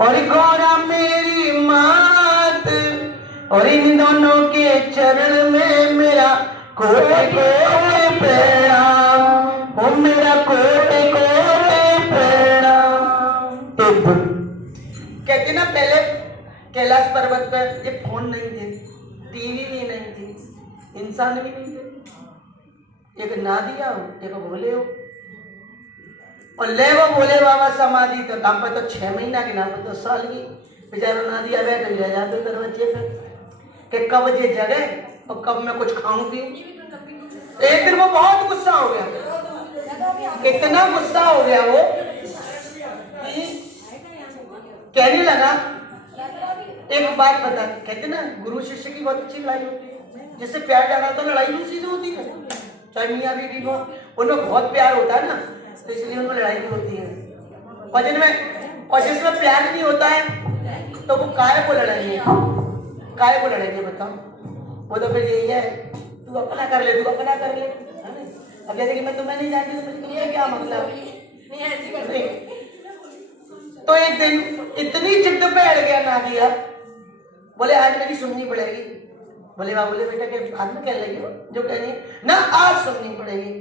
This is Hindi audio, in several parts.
और गौरा मेरी मात, और इन दोनों के चरण में मेरा कोटि कोटि प्रणाम, ओ मेरा कोटि कोटि प्रणाम। कहते ना पहले कैलाश पर्वत पर ये फोन नहीं थे, टीवी भी नहीं थी, इंसान भी नहीं थे, एक नादिया हो एक भोले हो, और ले वो भोले बाबा समाधि तो नाम पर तो 6 महीना के नाम पर तो साल की बेचारा नादिया बैठ रह जाते दरवाजे पे कि कब ये जगह और कब मैं कुछ खाऊं पीऊं। एक दिन वो बहुत गुस्सा हो गया, इतना गुस्सा हो गया वो कि कहने लगा एक बात बता। कहते ना गुरु शिष्य की बहुत अच्छी लड़ाई होती है, जिससे प्यार ज्यादा तो लड़ाई दूसरी से होती है, चाहे मियाँ बीवी को उनमें बहुत प्यार होता है ना, तो इसलिए उनमें लड़ाई भी होती है। और जिसमें प्यार नहीं होता है तो वो काय को लड़ाएंगे, काय को लड़ाएंगे बताओ। वो तो फिर यही है, तू अपना कर ले, तू अपना कर ले। अब जैसे कि मैं तुम्हें नहीं जानती तो मुझे तुमसे क्या मतलब। तो एक दिन इतनी जिद पे अड़ गया नादिया, बोले आज मेरी सुननी पड़ेगी। बोले बाबू बोले बेटा के बाद में कह लगी हो जो कहनी ना, आज सुननी पड़ेगी।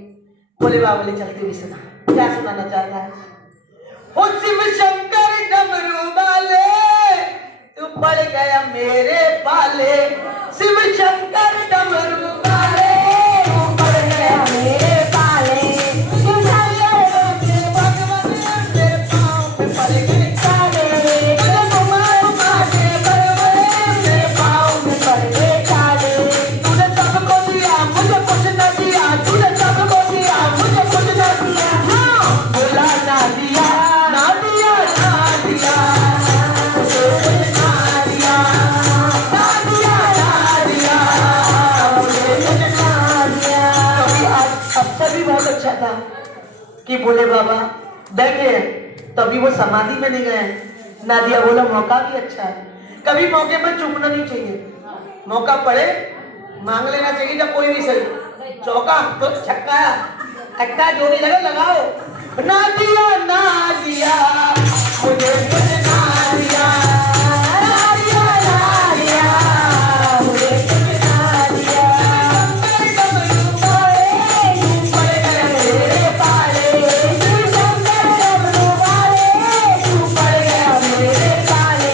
बोले बाबू बोले चलती हुई सुना, क्या सुनाना चाहता है। हो शिव शंकर डमरू वाले, तू पड़ गया मेरे पाले। शिव शंकर डमरू वाले, तू पड़ गया मेरे पाले। शिव शंकर भगवान मेरे पाँव में पड़ गए काले, घुमा घुमा के बरबरे मेरे पाँव में पड़ गए काले। तूने सबको दिया मुझे कुछ न दिया, तूने सबको दिया मुझे कुछ न दिया। हाँ बोला ना दिया, ना दिया, ना दिया, मुझे कुछ ना दिया, ना दिया, ना दिया, मुझे कुछ ना दिया। कभी अवसर भी बहुत अच्छा था कि बोले बाबा बैठे हैं, तभी वो समाधि में नहीं गए। नादिया बोला मौका भी अच्छा है, कभी मौके पर चूकना नहीं चाहिए, मौका पड़े मांग लेना चाहिए। जब कोई भी सही चौका तो छक्का अट्टा जो भी लगा लगाओ। ना दिया, ना दिया, मुझे कुछ ना दिया, ना दिया, ना दिया, मुझे कुछ ना दिया। डमरू वाले, तू पड़ गया मेरे पाले। शंकर डमरू वाले, तू पड़ गया मेरे पाले।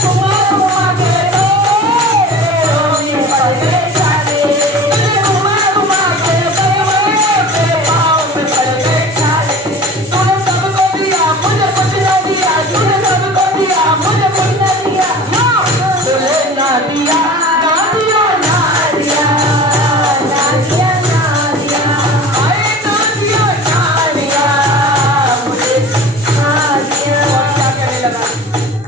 घुमा घुमा के पैरों में पड़ गए काले, घुमा घुमा के मेरे पाँव में पड़ गए काले। तूने सबको दिया मुझे कुछ न दिया, तूने सबको दिया मुझे कुछ न दिया। बोले ना दिया, ना दिया, ना दिया, ना दिया, ना दिया, अरे ना दिया, ना दिया, मुझे ना दिया। और क्या कहने लगा,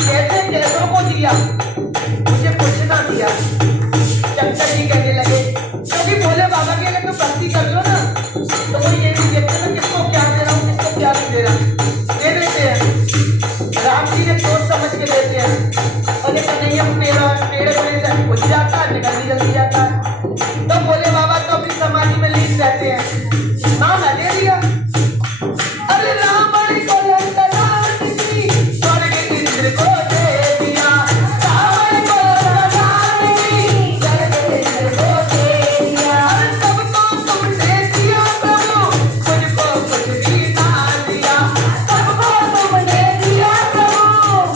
कैसे कैसों को दिया मुझे कुछ ना दिया। शंकर जी कहने लगे क्योंकि भोले बाबा की अगर तुम भक्ति कर लो ना तो वो ये नहीं देखते ना किसको क्या दे रहा हूँ, किसको क्या नहीं दे रहा, दे देते हैं। राम जी ने सोच समझ के देते हैं, और देखा नहीं हम पेड़ से उठ जाता है, निकल भी जल्दी जाता है। तो भोले बाबा तो अपनी समाधि में लीन रहते हैं। माँ ना दे दिया, अरे रावण को लंका की स्वर्ग इंद्र को दे दिया, रावण को लंका की स्वर्ग इंद्र को दे दिया। सबको तुमने दिया प्रभु, मुझको कुछ भी ना दिया। सबको तुमने दिया प्रभु,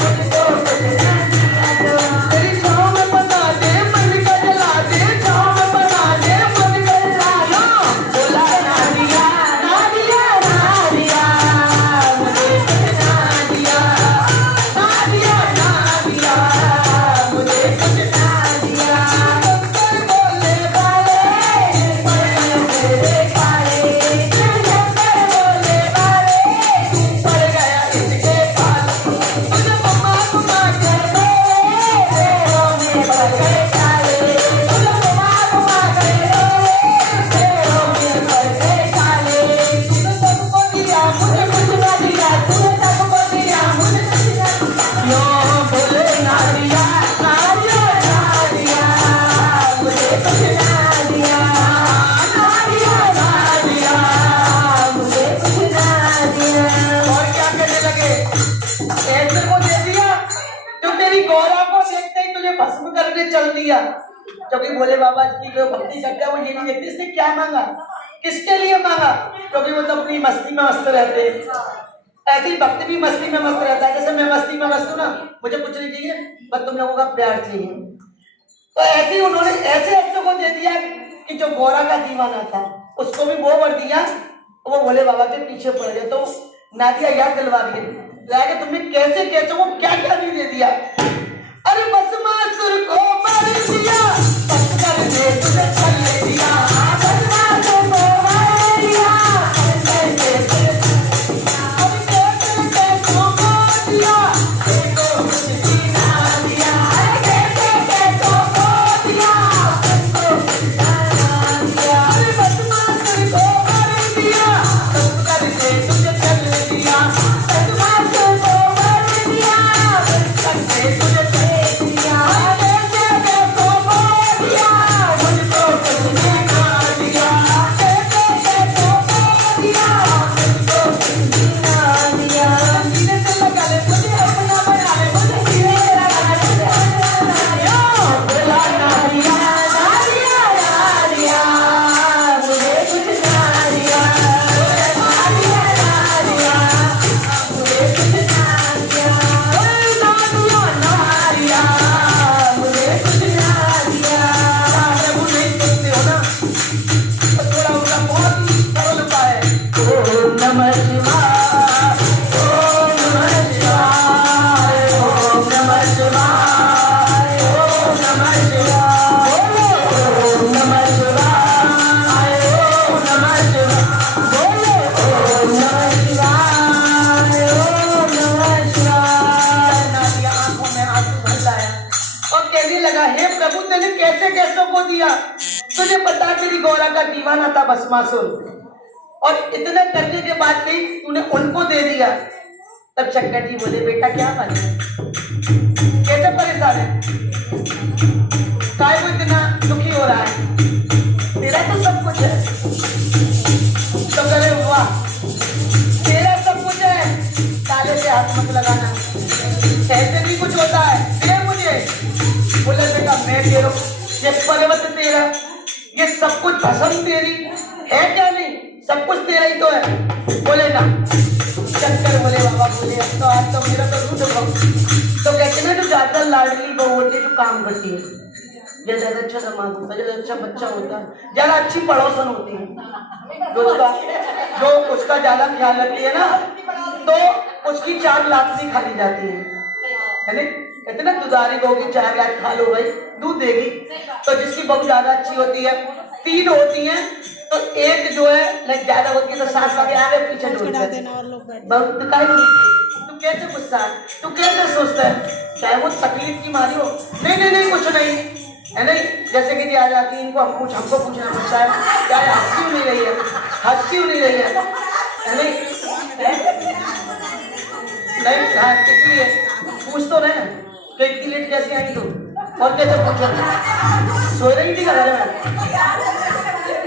मुझको कुछ ना दिया। तेरी छाँव में बना दे मन का जला दे, छाँव में बना दे मन का जला दे। बोला ना दिया, ना दिया, ना दिया, मुझे कुछ ना दिया, ना दिया, ना दिया, मुझे कुछ ना दिया। शंकर बोले वाले, पड़ गए मेरे पाले। शंकर बोले वाले, पड़ गया इसके पाले। मुझे घुमा घुमा के पैरों में पड़ गए काले, मुझे घुमा घुमा के पैरों में पड़ गए काले। तूने सबको दिया मुझे कुछ ना दिया, तूने सबको दिया मुझे कुछ ना दिया। यो बोले ना दिया, ना दिया, ना दिया, मुझे कुछ ना दिया, ना दिया, ना दिया, मुझे कुछ ना दिया। और क्या कहने लगे, ऐसे को दे दिया मेरी गौरा को देखते ही तुझे भस्म करने चल दिया। क्योंकि भोले बाबा की जो भक्ति करते हैं वो ये नहीं देखते इसने क्या मांगा, किसके लिए मांगा, क्योंकि वो तो अपनी मस्ती में मस्त रहते हैं। ऐसे ही भक्त भी मस्ती में मस्त रहता है, जैसे मैं मस्ती में मस्त हूँ ना, मुझे कुछ नहीं चाहिए, बस तुम लोगों का प्यार चाहिए। तो ऐसे ही उन्होंने ऐसे बच्चों को दे दिया कि जो गौरा का दीवाना था उसको भी वो वर दिया, वो भोले बाबा के पीछे पड़ गया। तो नादिया याद दिलवा दी तुमने कैसे कैसे वो क्या क्या नहीं दे दिया। अरे बस मासुर को मार दिया, बस कर दे तुझे छल दिया, बस मासुर को मार दिया, तुझे पता तेरी गौरा का दीवाना था भस्मासुर, और इतना करने के बाद भी तूने उनको दे दिया। तब शंकर जी बोले बेटा क्या बात है, कैसे परेशान है, काय वो इतना दुखी हो रहा है, तेरा तो सब कुछ है। तो करे वाह तेरा सब कुछ है, ताले से हाथ मत लगाना, ऐसे भी कुछ होता है, दे मुझे। बोले बेटा मैं दे रहा हूं, ये पर्वत तेरा, ये सब कुछ भस्म तेरी है क्या, नहीं सब कुछ तेरा ही तो है। बोले ना, शंकर बोले बाबा बोले तो आज तो मेरा तो रूठ हो। तो कहते ना जो ज्यादा लाडली बहू होती है जो काम करती है, या ज्यादा अच्छा दिमाग होता है, ज्यादा अच्छा बच्चा होता है, ज्यादा अच्छी पड़ोसन होती है, जो उसका ज्यादा ख्याल रखती है ना, तो उसकी 4 लाख भी खाली जाती है ना। कहते ना दुधारी बहू की 4 लाख खा लो भाई, दूध देगी। तो जिसकी बहू ज्यादा अच्छी होती है, 3 होती है, तो एक जो है लाइक ज्यादा होती है तो सास आगे आगे पीछे डोलता है। तू कैसे गुस्सा है, तू कैसे सोचता है, चाहे वो तकलीफ की मारी हो, नहीं नहीं नहीं कुछ नहीं है, नहीं जैसे कि आ जाती है इनको हमको पूछना पड़ता है क्या हंसी नहीं रही है, हंसी नहीं रही है नहीं नहीं हाँ इसलिए पूछ तो रहे तो इतनी लेट कैसे आई तुम, और कैसे पूछो सो रही थी घर में।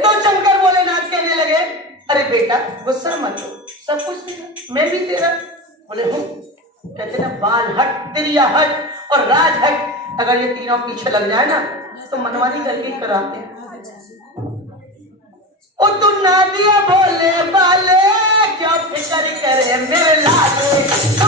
तो शंकर भोलेनाथ कहने लगे अरे बेटा गुस्सा मत हो, सब कुछ तेरा, मैं भी तेरा। बोले हूँ, कहते ना बाल हट तिरिया हट और राज हट, अगर ये तीनों पीछे लग जाए ना तो मनमानी करके ही कराते हैं। ओ तू नादिया भोले बाले क्या फिक्र करे मेरे लाले।